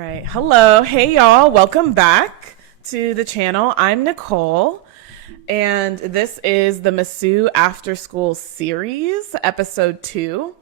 right. Hello. Hey, y'all. Welcome back to the channel. I'm Nicole, and this is the Masou After School series, episode 2.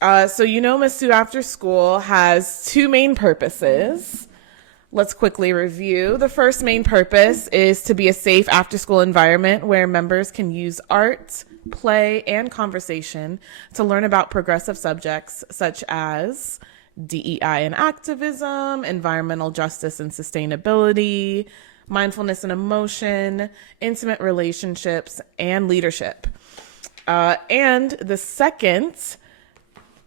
Masou After School has two main purposes. Let's quickly review. The first main purpose is to be a safe after-school environment where members can use art, play, and conversation to learn about progressive subjects such as DEI and activism, environmental justice and sustainability, mindfulness and emotion, intimate relationships, and leadership. And the second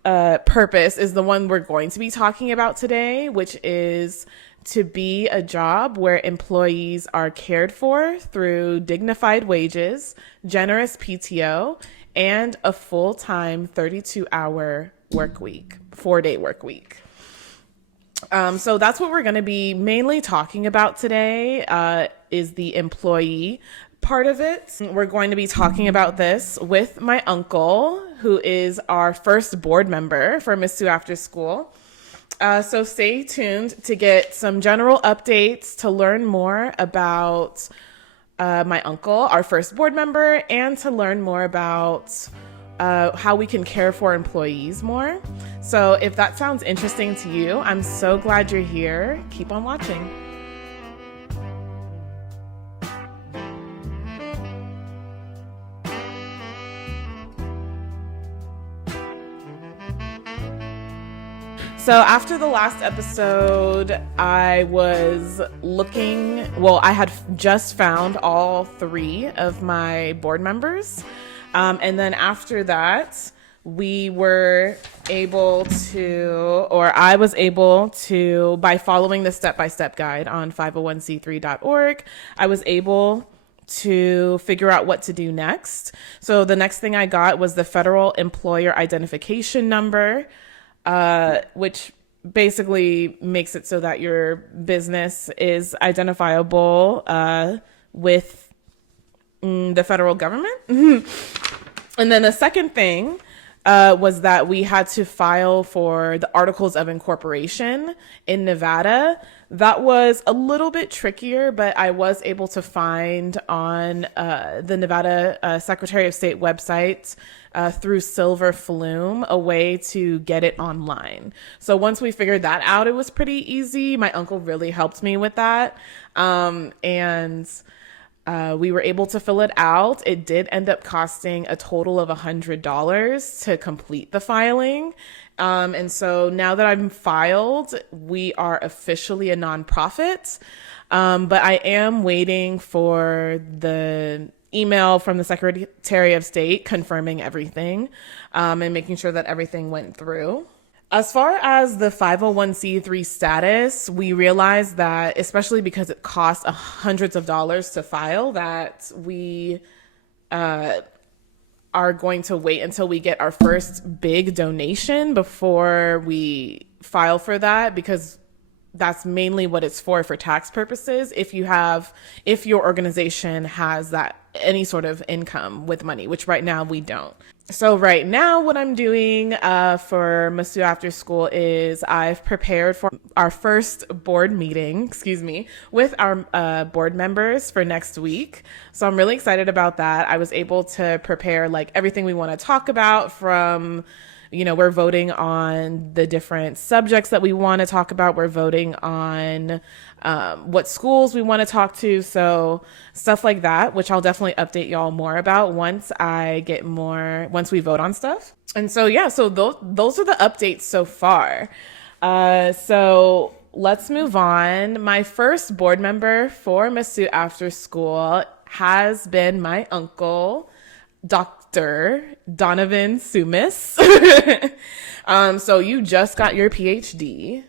purpose is the one we're going to be talking about today, which is to be a job where employees are cared for through dignified wages, generous PTO, and a full-time 32-hour work week, 4-day work week. So that's what we're going to be mainly talking about today, is the employee part of it. We're going to be talking about this with my uncle, who is our first board member for Masou After School. So stay tuned to get some general updates, to learn more about my uncle, our first board member, and to learn more about how we can care for employees more. So if that sounds interesting to you, I'm so glad you're here. Keep on watching. So after the last episode, I was I had just found all 3 of my board members. And then after that, I was able to, by following the step-by-step guide on 501c3.org, I was able to figure out what to do next. So the next thing I got was the Federal Employer Identification Number, which basically makes it so that your business is identifiable with the federal government. And then the second thing was that we had to file for the Articles of Incorporation in Nevada. That was a little bit trickier, but I was able to find on the Nevada Secretary of State website through Silver Flume a way to get it online. So once we figured that out, it was pretty easy. My uncle really helped me with that. We were able to fill it out. It did end up costing a total of $100 to complete the filing. And so now that I'm filed, we are officially a nonprofit. But I am waiting for the email from the Secretary of State confirming everything, and making sure that everything went through. As far as the 501c3 status, we realized that, especially because it costs hundreds of dollars to file, that we are going to wait until we get our first big donation before we file for that, because that's mainly what it's for tax purposes. If your organization has any sort of income with money, which right now we don't. So right now what I'm doing for Masou After School is I've prepared for our first board meeting, with our board members for next week. So I'm really excited about that. I was able to prepare everything we want to talk about from, we're voting on the different subjects that we want to talk about. We're voting on what schools we want to talk to. So stuff like that, which I'll definitely update y'all more about once we vote on stuff. And so, those are the updates so far. So let's move on. My first board member for Masou After School has been my uncle, Dr. Donovan Sumis. So you just got your PhD,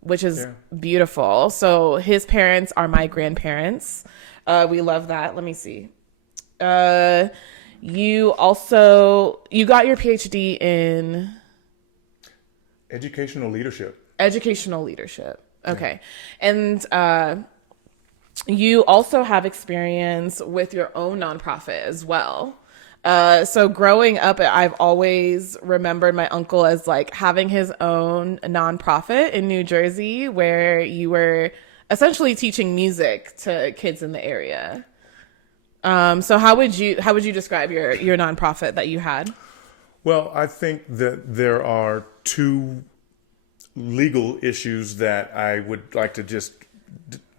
which is beautiful. So his parents are my grandparents. We love that. Let me see. You got your PhD in educational leadership. Okay. And you also have experience with your own nonprofit as well. So growing up, I've always remembered my uncle as like having his own nonprofit in New Jersey where you were essentially teaching music to kids in the area. So how would you describe your nonprofit that you had? Well, I think that there are two legal issues that I would like to just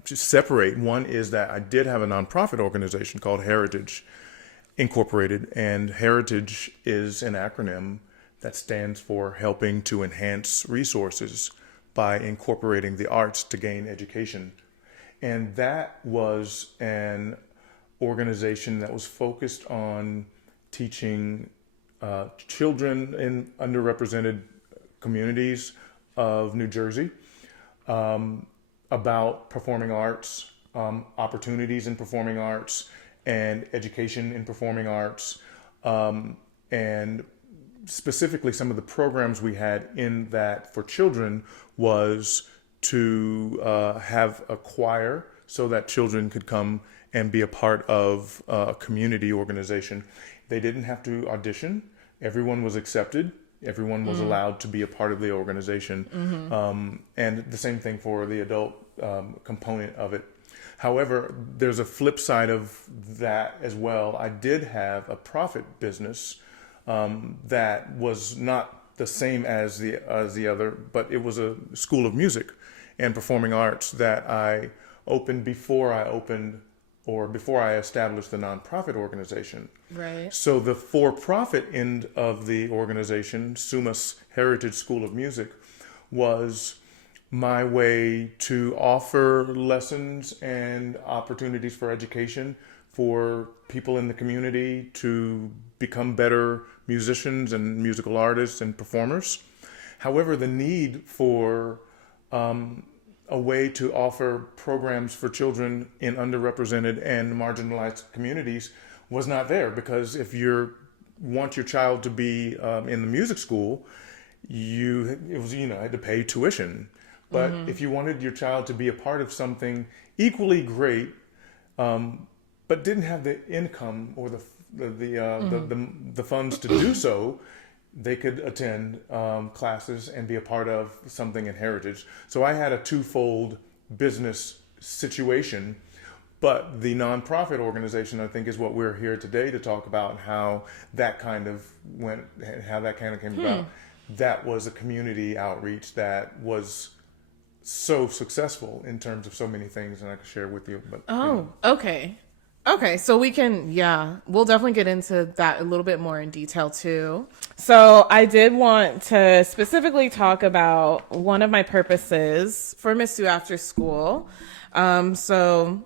separate. One is that I did have a nonprofit organization called Heritage Incorporated, and Heritage is an acronym that stands for helping to enhance resources by incorporating the arts to gain education. And that was an organization that was focused on teaching children in underrepresented communities of New Jersey about performing arts, opportunities in performing arts, and education in performing arts, and specifically some of the programs we had in that for children was to have a choir so that children could come and be a part of a community organization. They didn't have to audition. Everyone was accepted. Everyone was allowed to be a part of the organization. And the same thing for the adult component of it. However, there's a flip side of that as well. I did have a profit business that was not the same as the other, but it was a school of music and performing arts that I opened before I established the nonprofit organization. Right. So the for-profit end of the organization, Sumas Heritage School of Music, was my way to offer lessons and opportunities for education for people in the community to become better musicians and musical artists and performers. However, the need for a way to offer programs for children in underrepresented and marginalized communities was not there, because if you want your child to be in the music school, had to pay tuition. But if you wanted your child to be a part of something equally great, but didn't have the income or the funds to do so, they could attend classes and be a part of something in Heritage. So I had a twofold business situation. But the nonprofit organization, I think, is what we're here today to talk about, how that kind of went, how that kind of came about. That was a community outreach that was so successful in terms of so many things, and I could share with you. But Okay. Okay, so we'll definitely get into that a little bit more in detail too. So I did want to specifically talk about one of my purposes for Masou After School. So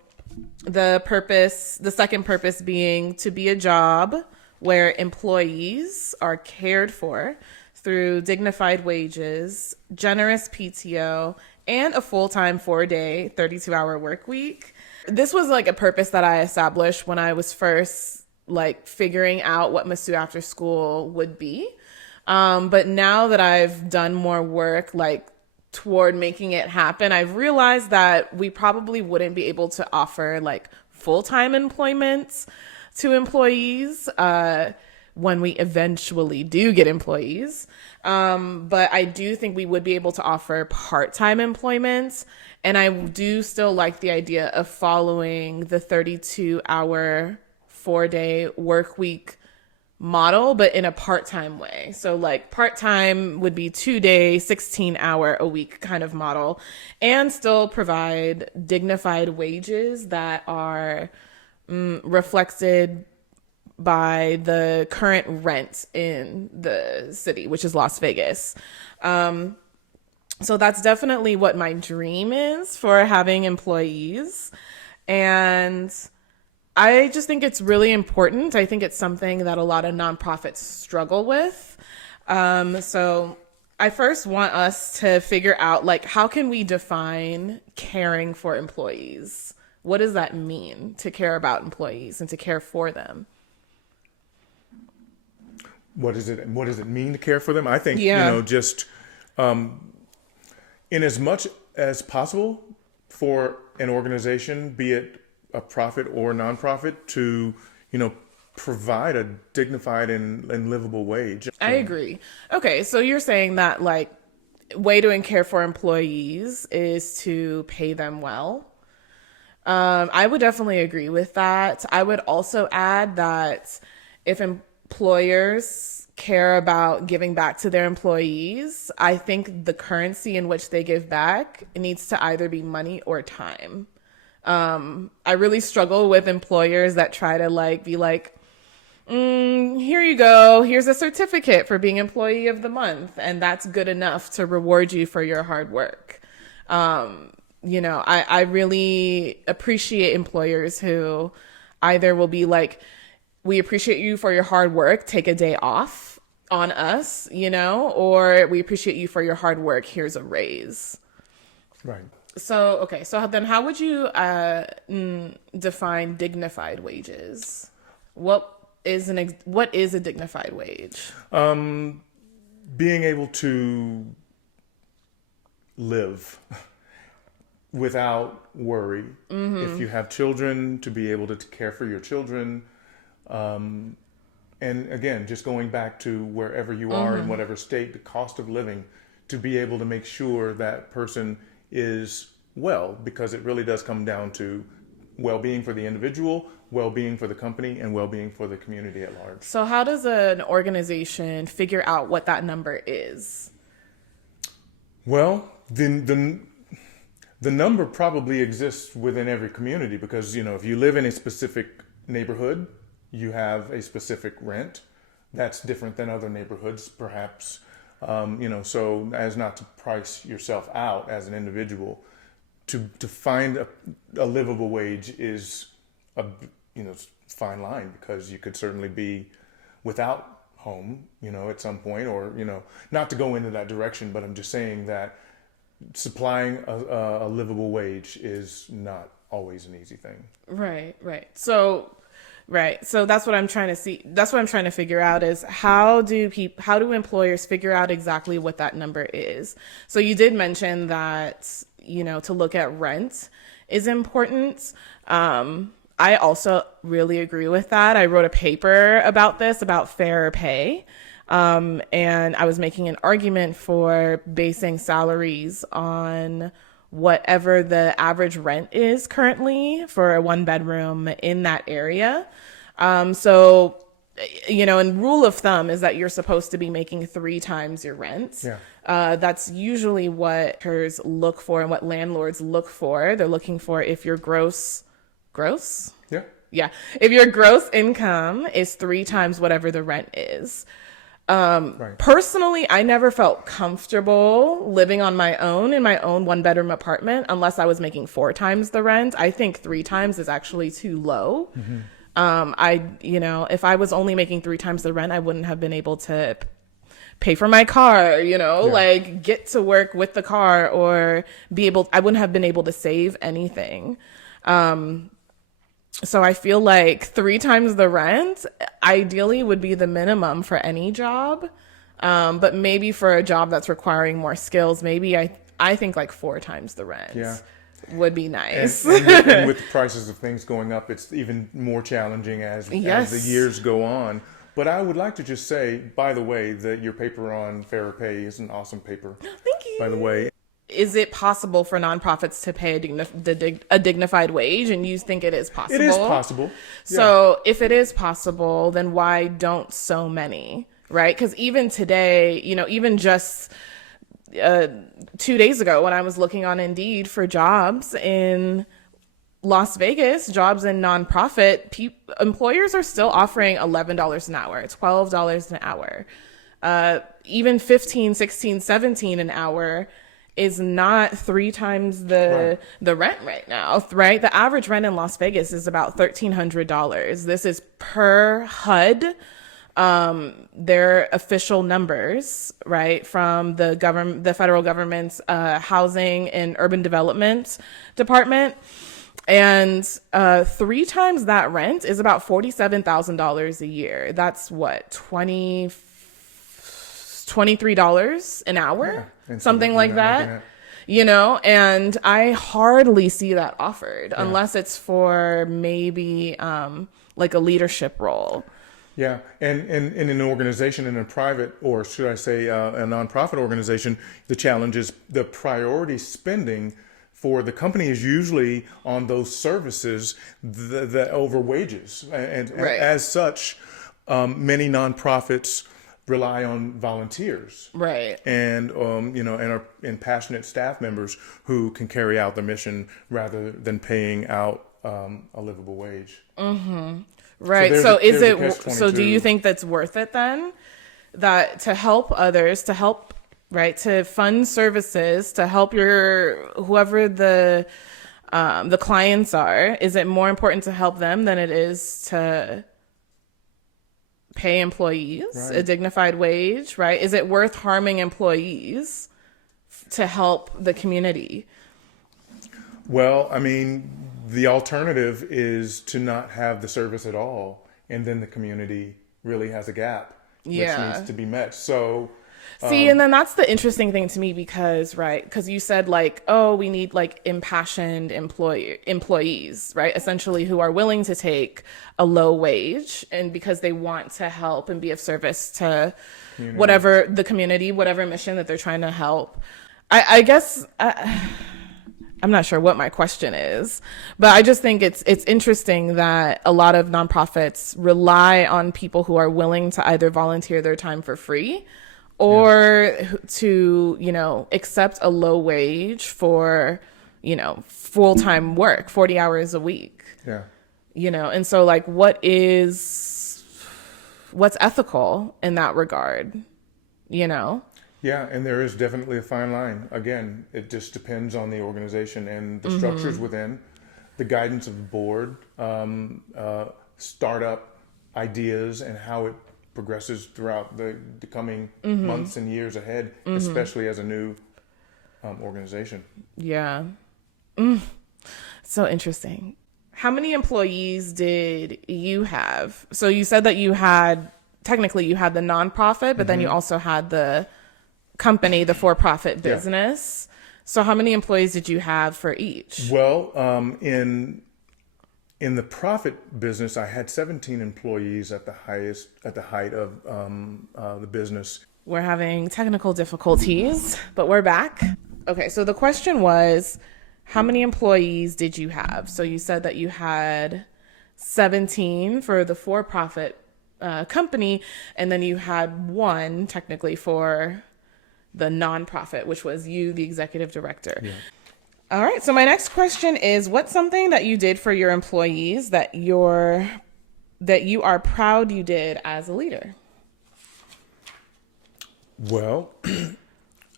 the second purpose being to be a job where employees are cared for through dignified wages, generous PTO, and a full-time 4-day, 32-hour work week. This was like a purpose that I established when I was first like figuring out what Masou After School would be. But now that I've done more work like toward making it happen, I've realized that we probably wouldn't be able to offer like full-time employment to employees when we eventually do get employees. But I do think we would be able to offer part-time employment. And I do still like the idea of following the 32-hour, 4-day work week model, but in a part-time way. So like part-time would be 2-day, 16-hour a week kind of model, and still provide dignified wages that are reflected by the current rent in the city, which is Las Vegas. So that's definitely what my dream is for having employees. And I just think it's really important. I think it's something that a lot of nonprofits struggle with. So I first want us to figure out, like, how can we define caring for employees? What does that mean to care about employees and to care for them? what does it mean to care for them? I think, Yeah. just in as much as possible for an organization, be it a profit or nonprofit, to, provide a dignified and livable wage. I agree. Okay, so you're saying that like way to care for employees is to pay them well. I would definitely agree with that. I would also add that if employers care about giving back to their employees, I think the currency in which they give back needs to either be money or time. I really struggle with employers that try to like be like, here you go. Here's a certificate for being employee of the month. And that's good enough to reward you for your hard work. I really appreciate employers who either will be like, we appreciate you for your hard work, take a day off on us, or we appreciate you for your hard work, here's a raise. Right. So, okay. So then how would you define dignified wages? What is a dignified wage? Being able to live without worry. If you have children, to be able to care for your children. And again, just going back to wherever you are in whatever state, the cost of living, to be able to make sure that person is well, because it really does come down to well-being for the individual, well-being for the company, and well-being for the community at large. So how does an organization figure out what that number is? Well, the number probably exists within every community because, if you live in a specific neighborhood, you have a specific rent that's different than other neighborhoods, perhaps, so as not to price yourself out as an individual. To find a livable wage is a fine line, because you could certainly be without home, at some point, or, not to go into that direction, but I'm just saying that supplying a livable wage is not always an easy thing. Right. So that's what I'm trying to see. That's what I'm trying to figure out is how do employers figure out exactly what that number is? So you did mention that, to look at rent is important. I also really agree with that. I wrote a paper about this, about fair pay. And I was making an argument for basing salaries on whatever the average rent is currently for a 1-bedroom in that area. And rule of thumb is that you're supposed to be making 3 times your rent. Yeah. That's usually what renters look for and what landlords look for. They're looking for if your gross? Yeah. Yeah. If your gross income is 3 times whatever the rent is. Right. Personally, I never felt comfortable living on my own in my own 1-bedroom apartment unless I was making 4 times the rent. I think 3 times is actually too low. If I was only making 3 times the rent, I wouldn't have been able to pay for my car, like get to work with the car or I wouldn't have been able to save anything. So I feel like 3 times the rent ideally would be the minimum for any job. But maybe for a job that's requiring more skills, maybe I think like 4 times the rent would be nice. And with the prices of things going up, it's even more challenging as the years go on. But I would like to just say, by the way, that your paper on fair pay is an awesome paper. Thank you. By the way. Is it possible for nonprofits to pay a dignified wage? And you think it is possible? It is possible. So if it is possible, then why don't so many, right? Because even today, even just 2 days ago when I was looking on Indeed for jobs in Las Vegas, jobs in nonprofit, employers are still offering $11 an hour, $12 an hour, even 15, 16, 17 an hour is not 3 times the rent right now, right? The average rent in Las Vegas is about $1,300. This is per HUD, their official numbers, right, from the federal government's Housing and Urban Development Department. And 3 times that rent is about $47,000 a year. That's what, $23 an hour, something like that, and I hardly see that offered unless it's for maybe like a leadership role. Yeah, and in an organization, in a private, or should I say, a nonprofit organization, the challenge is the priority spending for the company is usually on those services that over wages, and Right. as such, many nonprofits rely on volunteers, Right. and and passionate staff members who can carry out the mission rather than paying out a livable wage. Right. So So is there's a it so do you catch-22. think that's worth it then? That to help others, to help, right, to fund services, to help your whoever the clients are, is it more important to help them than it is to pay employees a Right. dignified wage, right? Is it worth harming employees to help the community? Well, I mean, the alternative is to not have the service at all, and then the community really has a gap which Yeah. needs to be met. So, See, and then that's the interesting thing to me because, right, because you said like, oh, we need like impassioned employees, right, essentially who are willing to take a low wage and because they want to help and be of service to whatever the community, whatever mission that they're trying to help. I guess I'm not sure what my question is, but I just think it's interesting that a lot of nonprofits rely on people who are willing to either volunteer their time for free or to, accept a low wage for, full-time work, 40 hours a week, yeah, and so like what's ethical in that regard, yeah, and there is definitely a fine line. Again, it just depends on the organization and the structures within, the guidance of the board, startup ideas, and how it progresses throughout the coming months and years ahead, especially as a new organization. Yeah. So interesting. How many employees did you have? So you said that technically you had the nonprofit, but then you also had the company, the for-profit Yeah. business. So how many employees did you have for each? Well, in the profit business, I had 17 employees at the height of the business. We're having technical difficulties, but we're back. Okay, so the question was, how many employees did you have? So you said that you had 17 for the for-profit company, and then you had one technically for the nonprofit, which was you, the executive director. Yeah. All right. So my next question is, what's something that you did for your employees that you are proud you did as a leader? Well,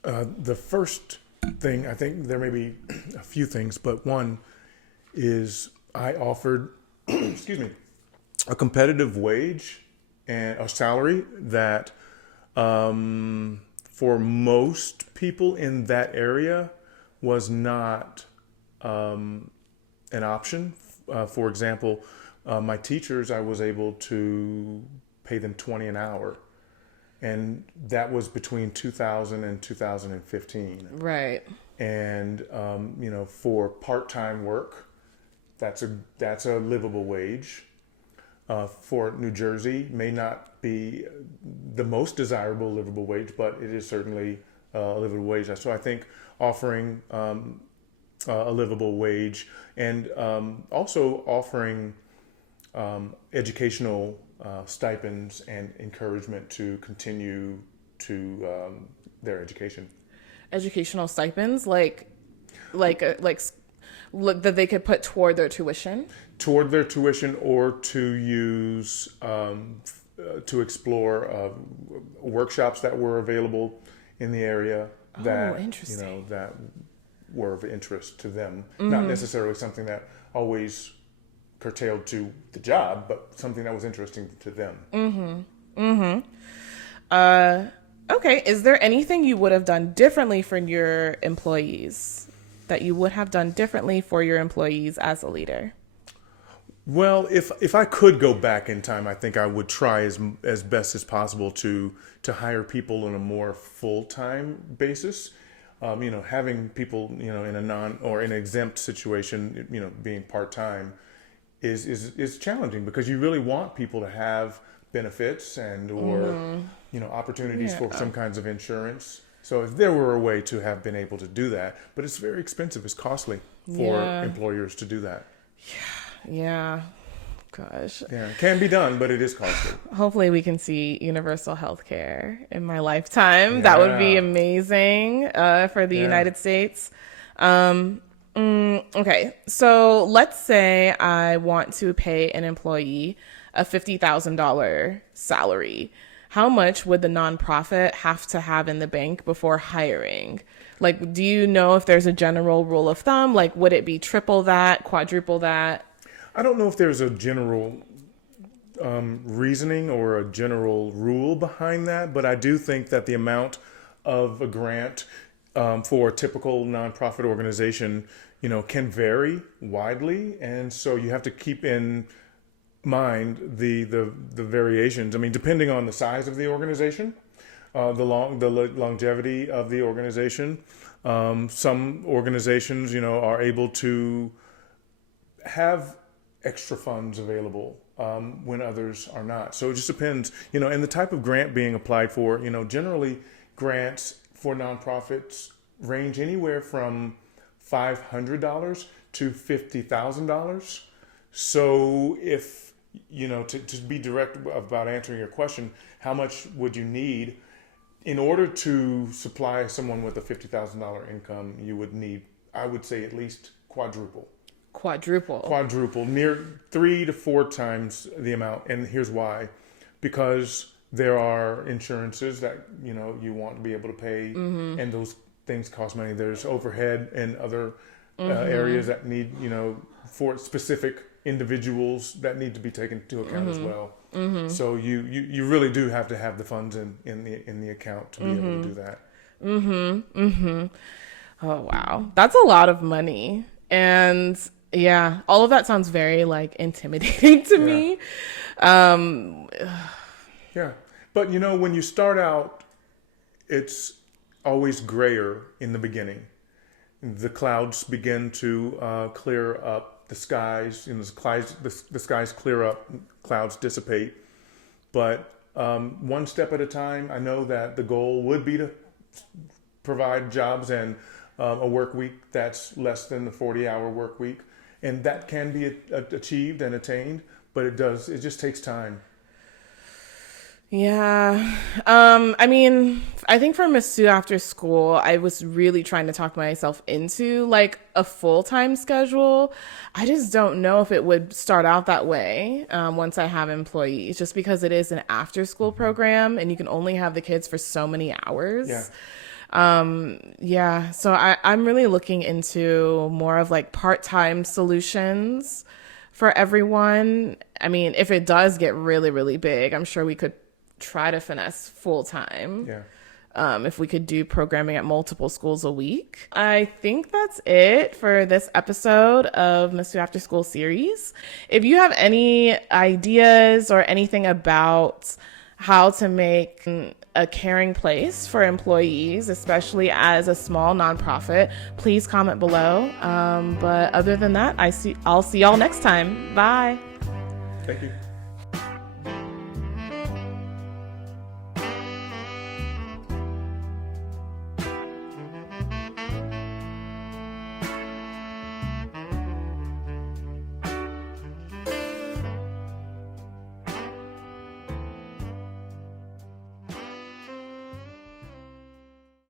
the first thing, I think there may be a few things, but one is I offered, excuse me, a competitive wage and a salary that for most people in that area was not an option. For example, my teachers, I was able to pay them 20 an hour. And that was between 2000 and 2015. Right. And, for part-time work, that's a livable wage. For New Jersey, may not be the most desirable livable wage, but it is certainly a livable wage. So I think offering a livable wage and also offering educational stipends and encouragement to continue to their education. Educational stipends, like that they could put toward their tuition. Toward their tuition, or to use to explore workshops that were available in the area that interesting. that were of interest to them. Not necessarily something that always curtailed to the job, but something that was interesting to them. Okay. Is there anything you would have done differently for your employees that you would have done differently for your employees as a leader? Well, if I could go back in time, I think I would try as best as possible to hire people on a more full-time basis. Having people in a in an exempt situation, being part-time, is challenging, because you really want people to have benefits and or opportunities for some kinds of insurance. So if there were a way to have been able to do that, but it's very expensive, it's costly for employers to do that. Yeah. Gosh. Yeah, it can be done, but it is costly. Hopefully we can see universal health care in my lifetime. That would be amazing for the United States. Okay, so let's say I want to pay an employee a $50,000 salary. How much would the nonprofit have to have in the bank before hiring? Like, do you know if there's a general rule of thumb? Like, would it be triple that, quadruple that? I don't know if there's a general reasoning or a general rule behind that, but I do think that the amount of a grant for a typical nonprofit organization, can vary widely, and so you have to keep in mind the variations. I mean, depending on the size of the organization, the longevity of the organization. Some organizations, are able to have extra funds available when others are not. So it just depends, and the type of grant being applied for. Generally grants for nonprofits range anywhere from $500 to $50,000. So if, to be direct about answering your question, how much would you need in order to supply someone with a $50,000 income? You would need, I would say, at least quadruple, near 3 to 4 times the amount. And here's why: because there are insurances that you want to be able to pay, and those things cost money. There's overhead and other areas that need, for specific individuals that need to be taken into account as well. So you really do have to have the funds in the account to be able to do that. Oh wow, that's a lot of money. And yeah, all of that sounds very intimidating to me. Yeah, but when you start out, it's always grayer in the beginning. The clouds begin to clear up, the skies, the skies clear up, clouds dissipate. But one step at a time. I know that the goal would be to provide jobs and a work week that's less than the 40-hour work week. And that can be achieved and attained, but it just takes time. Yeah. I think for Masou after school, I was really trying to talk myself into a full-time schedule. I just don't know if it would start out that way once I have employees, just because it is an after-school program and you can only have the kids for so many hours. So I'm really looking into more of part-time solutions for everyone. I mean, if it does get really, really big, I'm sure we could try to finesse full-time. If we could do programming at multiple schools a week. I think that's it for this episode of Masou After School series. If you have any ideas or anything about how to make a caring place for employees, especially as a small nonprofit, please comment below. But other than that, I'll see y'all next time. Bye. Thank you.